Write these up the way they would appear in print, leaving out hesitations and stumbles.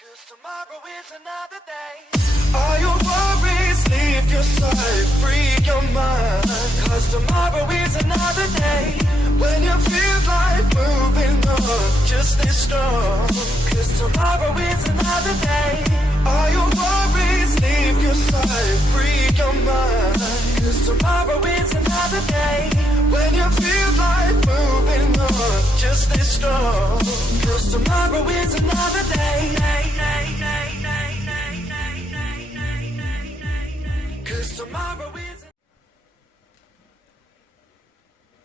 'Cause tomorrow is another day. All your worries, leave your side, free your mind. 'Cause tomorrow is another day. When you feel like moving on, just stay strong. 'Cause tomorrow is another day. All your worries, leave your side, free your mind. 'Cause tomorrow is another day. When you feel like moving on, just stay strong. 'Cause tomorrow is another day. 'Cause tomorrow is.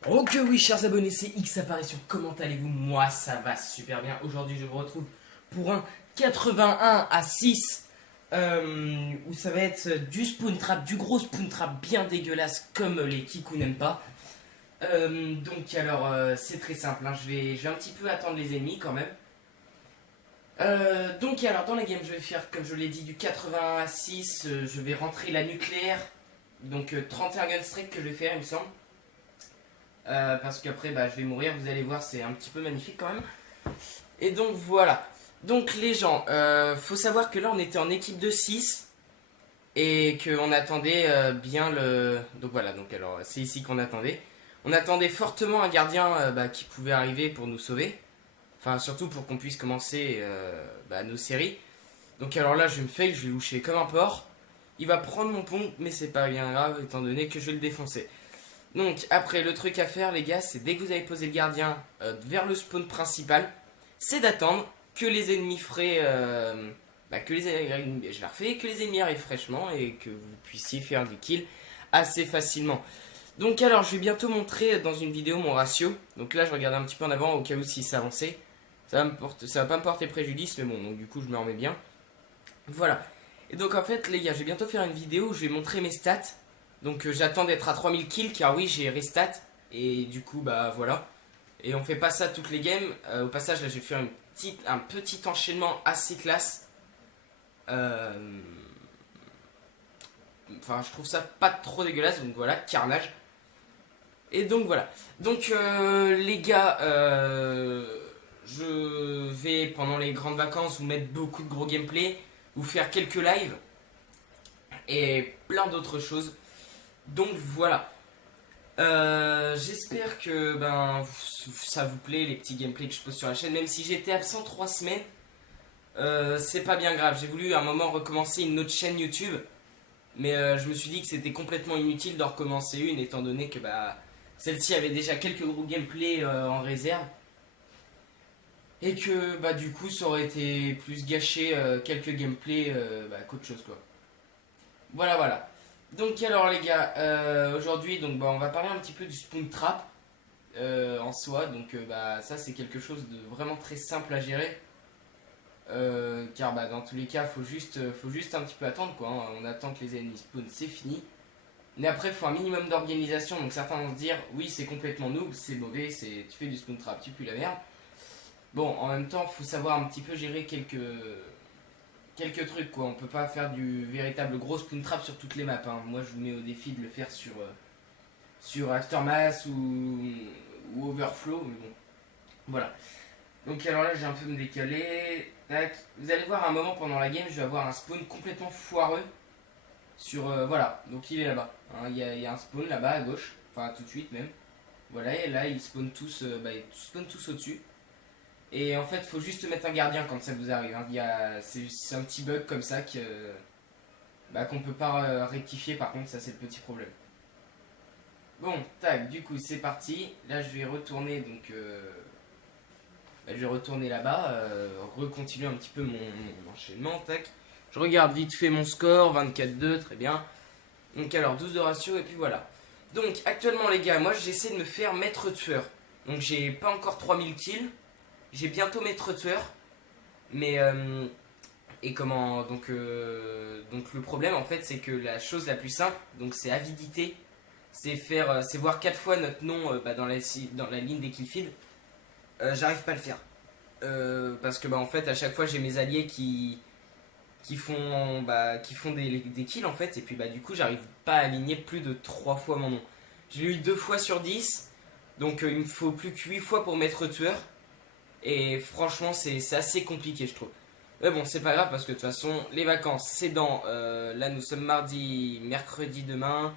Ok oui chers abonnés, c'est X Apparition, comment allez-vous? Moi ça va super bien. Aujourd'hui je vous retrouve pour un 81 à 6 où ça va être du spawn trap, du gros spawn trap bien dégueulasse comme les Kikou n'aiment pas. Donc alors c'est très simple, hein. je vais un petit peu attendre les ennemis quand même. Donc alors dans la game je vais faire comme je l'ai dit du 81 à 6, je vais rentrer la nucléaire. Donc 31 gun strike que je vais faire il me semble. Parce qu'après je vais mourir, vous allez voir, c'est un petit peu magnifique quand même. Et donc voilà. Donc les gens, faut savoir que là on était en équipe de 6 et qu'on attendait bien le... Donc voilà, donc alors c'est ici qu'on attendait. On attendait fortement un gardien qui pouvait arriver pour nous sauver. Enfin surtout pour qu'on puisse commencer nos séries. Donc alors là je vais me fail, je vais loucher comme un porc. Il va prendre mon pont mais c'est pas bien grave étant donné que je vais le défoncer. Donc après le truc à faire les gars, c'est dès que vous avez posé le gardien vers le spawn principal, c'est d'attendre que les ennemis frais, que les ennemis arrivent fraîchement et que vous puissiez faire des kills assez facilement. Donc alors je vais bientôt montrer dans une vidéo mon ratio. Donc là je regarde un petit peu en avant au cas où si ça avançait. Ça va pas me porter préjudice mais bon, donc du coup je me remets bien. Voilà. Et donc en fait les gars, je vais bientôt faire une vidéo où je vais montrer mes stats. Donc j'attends d'être à 3000 kills car oui j'ai restat. Et du coup voilà. Et on fait pas ça toutes les games. Au passage là je vais faire un petit enchaînement assez classe. Enfin je trouve ça pas trop dégueulasse. Donc voilà, carnage. Et donc voilà. Donc les gars, je vais pendant les grandes vacances vous mettre beaucoup de gros gameplay, vous faire quelques lives et plein d'autres choses. Donc voilà. J'espère que ça vous plaît les petits gameplays que je pose sur la chaîne. Même si j'étais absent 3 semaines, c'est pas bien grave. J'ai voulu à un moment recommencer une autre chaîne YouTube, mais je me suis dit que c'était complètement inutile de recommencer une étant donné que celle-ci avait déjà quelques gros gameplays en réserve. Et que du coup ça aurait été plus gâché quelques gameplays qu'autre chose quoi. Voilà. Donc alors les gars, aujourd'hui on va parler un petit peu du spawn trap en soi. Donc ça c'est quelque chose de vraiment très simple à gérer. Car dans tous les cas faut juste un petit peu attendre quoi, hein. On attend que les ennemis spawn, c'est fini. Mais après il faut un minimum d'organisation. Donc certains vont se dire oui c'est complètement noob, c'est mauvais, tu fais du spawn trap, tu pues la merde. Bon en même temps faut savoir un petit peu gérer quelques trucs quoi. On peut pas faire du véritable gros spawn trap sur toutes les maps, hein. Moi je vous mets au défi de le faire sur Aftermath ou Overflow, mais bon voilà. Donc alors là j'ai un peu me décaler. Tac. Vous allez voir à un moment pendant la game je vais avoir un spawn complètement foireux sur voilà, donc il est là-bas, hein. Il y a un spawn là-bas à gauche, enfin tout de suite même. Voilà, et là ils spawnent tous tous au-dessus. Et en fait, faut juste mettre un gardien quand ça vous arrive, hein. C'est un petit bug comme ça qu'on peut pas rectifier, par contre, ça c'est le petit problème. Bon, tac, du coup c'est parti. Là je vais retourner là-bas, recontinuer un petit peu mon enchaînement, tac. Je regarde vite fait mon score, 24-2, très bien. Donc alors 12 de ratio et puis voilà. Donc actuellement les gars, moi j'essaie de me faire maître tueur. Donc j'ai pas encore 3000 kills. J'ai bientôt maître tueur, mais donc le problème en fait c'est que la chose la plus simple, donc c'est avidité, c'est voir 4 fois notre nom dans la ligne des kill feed. J'arrive pas à le faire parce que en fait à chaque fois j'ai mes alliés qui font des kills en fait, et puis du coup j'arrive pas à aligner plus de 3 fois mon nom. J'ai eu 2 fois sur 10, donc il me faut plus que 8 fois pour maître tueur. Et franchement c'est assez compliqué je trouve. Mais bon, c'est pas grave parce que de toute façon, les vacances, c'est dans. Là, nous sommes mercredi demain.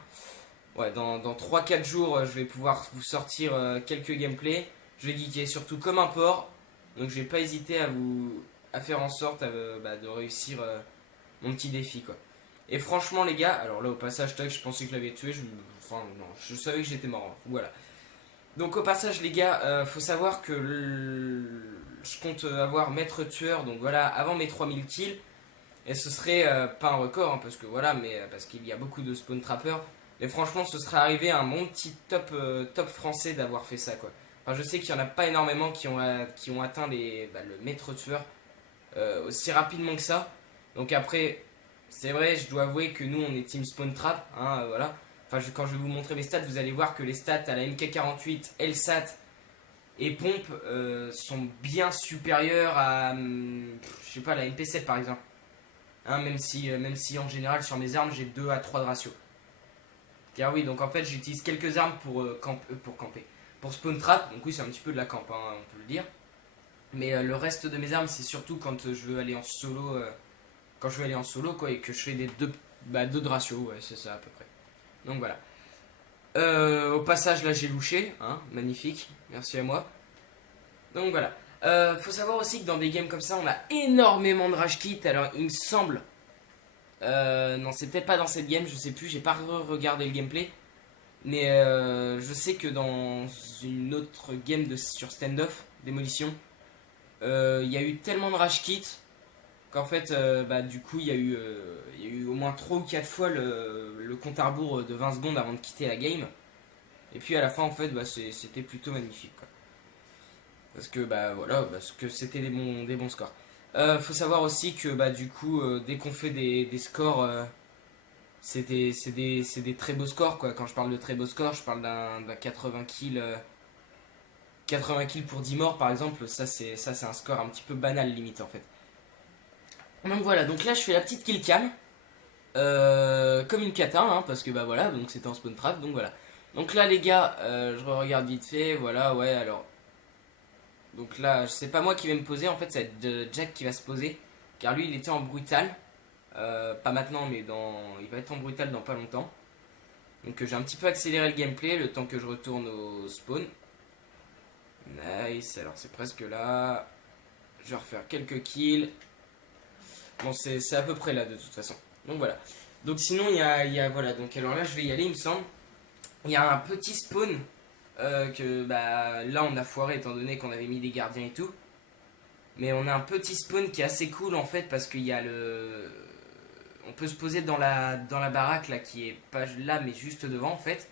Ouais, dans 3-4 jours, je vais pouvoir vous sortir quelques gameplays. Je vais geeker surtout comme un porc. Donc, je vais pas hésiter à faire en sorte de réussir mon petit défi, quoi. Et franchement, les gars, alors là, au passage, tac, je pensais que je l'avais tué. Enfin, non, je savais que j'étais mort. Hein, voilà. Donc, au passage, les gars, faut savoir que je compte avoir maître tueur. Donc, voilà, avant mes 3000 kills. Et ce serait pas un record, hein, parce que voilà, mais parce qu'il y a beaucoup de spawn trappers. Mais franchement, ce serait arrivé à mon petit top français d'avoir fait ça, quoi. Enfin, je sais qu'il n'y en a pas énormément qui ont atteint le maître tueur aussi rapidement que ça. Donc après, c'est vrai, je dois avouer que nous, on est team spawn trap, hein, voilà. Enfin, quand je vais vous montrer mes stats, vous allez voir que les stats à la MK48, LSAT et pompe sont bien supérieures à, je sais pas, la MP7 par exemple. Hein, même si en général sur mes armes j'ai 2 à 3 de ratio. Car oui, donc en fait j'utilise quelques armes pour camper. Pour spawn trap, donc oui c'est un petit peu de la camp, hein, on peut le dire. Mais le reste de mes armes c'est surtout quand je veux aller en solo. Quand je veux aller en solo quoi, et que je fais des 2 de ratio, ouais c'est ça à peu près. Donc voilà. Au passage là j'ai louché, hein, magnifique, merci à moi. Donc voilà. Faut savoir aussi que dans des games comme ça, on a énormément de rage kit. Alors, il me semble. Non, c'est peut-être pas dans cette game, je sais plus, j'ai pas regardé le gameplay. Mais je sais que dans une autre game sur standoff, démolition, il y a eu tellement de rage kit qu'en fait, du coup, il y a eu au moins 3 ou 4 fois le compte à rebours de 20 secondes avant de quitter la game. Et puis à la fin, en fait, c'était plutôt magnifique, quoi. Parce que voilà, parce que c'était des bons scores. Faut savoir aussi que du coup, dès qu'on fait des scores, c'est des très beaux scores, quoi. Quand je parle de très beaux scores, je parle d'un 80 kills. 80 kills pour 10 morts par exemple, ça c'est un score un petit peu banal limite en fait. Donc voilà, donc là je fais la petite kill cam. Comme une cata, hein, parce que voilà, donc c'était en spawn trap, donc voilà. Donc là les gars, je regarde vite fait, voilà, ouais alors. Donc là, c'est pas moi qui vais me poser, en fait, c'est Jack qui va se poser. Car lui, il était en brutal. Pas maintenant, mais il va être en brutal dans pas longtemps. Donc j'ai un petit peu accéléré le gameplay le temps que je retourne au spawn. Nice, alors c'est presque là. Je vais refaire quelques kills. Bon, c'est à peu près là de toute façon. Donc voilà. Donc sinon, il y a voilà. Donc alors là, je vais y aller, il me semble. Il y a un petit spawn. Que là on a foiré étant donné qu'on avait mis des gardiens et tout. Mais on a un petit spawn qui est assez cool en fait parce qu'il y a on peut se poser dans la baraque là qui est pas là mais juste devant en fait.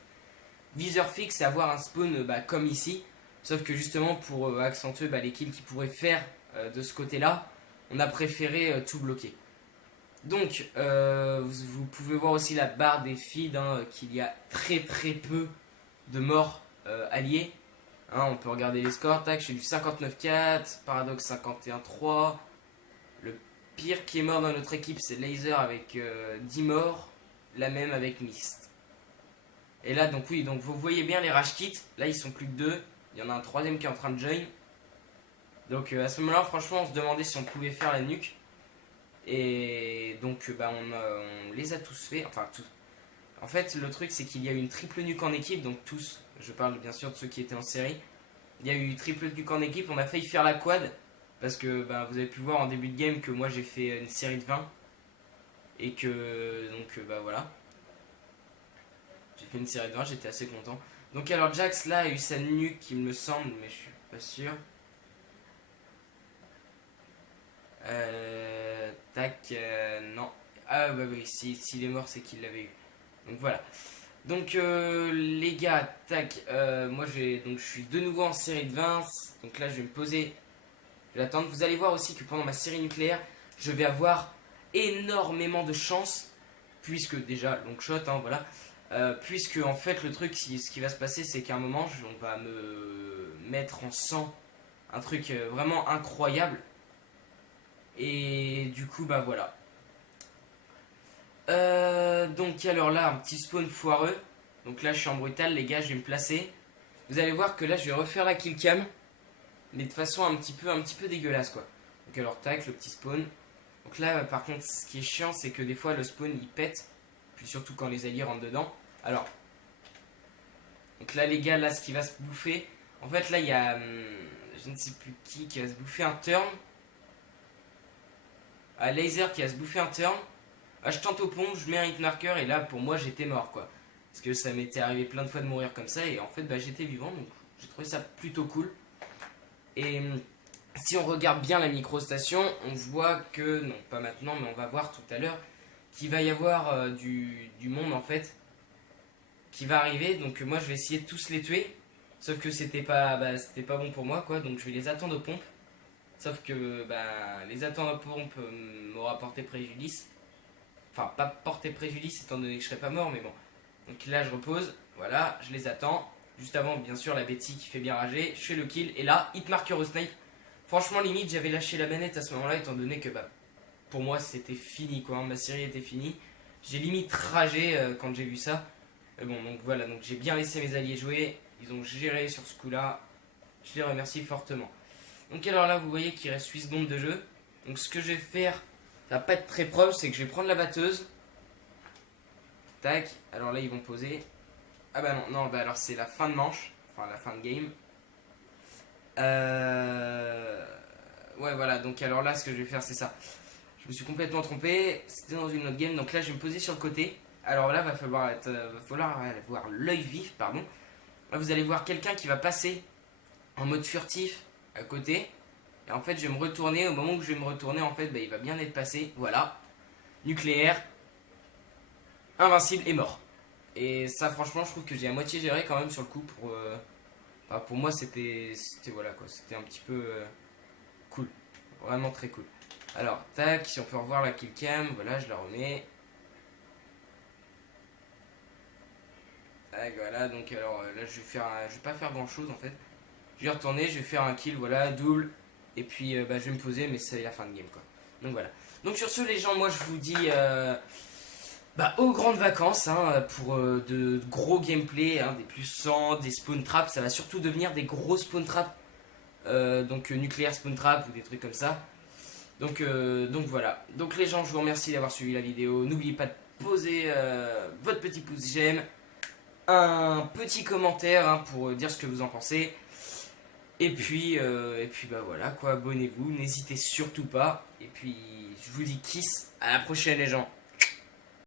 Viseur fixe et avoir un spawn comme ici. Sauf que justement pour accentuer les kills qu'il pourrait faire de ce côté là, on a préféré tout bloquer. Donc vous pouvez voir aussi la barre des feeds hein, qu'il y a très peu de morts alliés. Hein, on peut regarder les scores. Tac, j'ai du 59-4, Paradox 51-3. Le pire qui est mort dans notre équipe, c'est Laser avec 10 morts. La même avec Mist. Et là, donc oui, donc vous voyez bien les rage kits. Là, ils sont plus que 2. Il y en a un troisième qui est en train de join. Donc à ce moment-là, franchement, on se demandait si on pouvait faire la nuque. Et donc, on les a tous fait. Enfin, tous. En fait, le truc, c'est qu'il y a eu une triple nuque en équipe, donc tous, je parle bien sûr de ceux qui étaient en série. Il y a eu une triple nuque en équipe, on a failli faire la quad, parce que vous avez pu voir en début de game que moi j'ai fait une série de 20. Et que, donc voilà. J'ai fait une série de 20, j'étais assez content. Donc alors Jax là a eu sa nuque, il me semble, mais je suis pas sûr. Non. Ah oui, s'il est mort, c'est qu'il l'avait eu. Donc voilà. Donc les gars, tac, moi je suis de nouveau en série de 20. Donc là je vais me poser. Je vais attendre. Vous allez voir aussi que pendant ma série nucléaire, je vais avoir énormément de chance. Puisque déjà, long shot, hein, voilà. Puisque en fait le truc, ce qui va se passer, c'est qu'à un moment, on va me mettre en sang. Un truc vraiment incroyable. Et du coup, voilà. Donc alors là, un petit spawn foireux. Donc là, je suis en brutal, les gars, je vais me placer. Vous allez voir que là, je vais refaire la kill cam. Mais de façon un petit peu dégueulasse, quoi. Donc alors, tac, le petit spawn. Donc là par contre ce qui est chiant c'est que des fois le spawn il pète. Puis surtout quand les alliés rentrent dedans. Alors. Donc là les gars là ce qui va se bouffer. En fait là il y a je ne sais plus qui va se bouffer un turn. Ah, Laser qui va se bouffer un turn. Ah, je tente aux pompes, je mets un hit marker et là pour moi j'étais mort quoi. Parce que ça m'était arrivé plein de fois de mourir comme ça et en fait bah, j'étais vivant donc j'ai trouvé ça plutôt cool. Et si on regarde bien la microstation, on voit que, non pas maintenant mais on va voir tout à l'heure, qu'il va y avoir du monde en fait qui va arriver. Donc moi je vais essayer de tous les tuer. Sauf que c'était pas bon pour moi quoi, donc je vais les attendre aux pompes. Sauf que les attendre aux pompes m'aura porté préjudice. Enfin pas porté préjudice étant donné que je serais pas mort mais bon. Donc là je repose, voilà, je les attends. Juste avant bien sûr la Betty qui fait bien rager, je fais le kill et là hit marker au snipe. Franchement limite j'avais lâché la manette à ce moment là étant donné que pour moi c'était fini quoi, ma série était finie. J'ai limite ragé quand j'ai vu ça. Bon donc voilà, donc j'ai bien laissé mes alliés jouer, ils ont géré sur ce coup là, je les remercie fortement. Donc alors là vous voyez qu'il reste 8 secondes de jeu. Donc ce que je vais faire, ça va pas être très proche, c'est que je vais prendre la batteuse. Tac, alors là ils vont poser. Ah bah non, alors c'est la fin de manche, enfin la fin de game. Ouais voilà, donc alors là ce que je vais faire c'est ça. Je me suis complètement trompé, c'était dans une autre game, donc là je vais me poser sur le côté. Alors là va falloir avoir l'œil vif, pardon. Là vous allez voir quelqu'un qui va passer en mode furtif à côté. Et en fait je vais me retourner, au moment où je vais me retourner en fait il va bien être passé, voilà. Nucléaire, invincible et mort. Et ça franchement je trouve que j'ai à moitié géré quand même sur le coup pour moi c'était voilà quoi, c'était un petit peu cool, vraiment très cool. Alors tac, si on peut revoir la killcam, voilà je la remets. Tac voilà, donc alors là je vais pas faire grand chose en fait. Je vais retourner, je vais faire un kill, voilà, double. Et puis je vais me poser mais c'est la fin de game quoi. Donc voilà. Donc sur ce les gens, moi je vous dis aux grandes vacances pour de gros gameplay, des plus 100, des spawn traps, ça va surtout devenir des gros spawn traps, donc nucléaire spawn trap ou des trucs comme ça. Donc voilà. Donc les gens, je vous remercie d'avoir suivi la vidéo. N'oubliez pas de poser votre petit pouce j'aime, un petit commentaire pour dire ce que vous en pensez. Et puis voilà quoi, abonnez-vous, n'hésitez surtout pas. Et puis je vous dis kiss, à la prochaine les gens.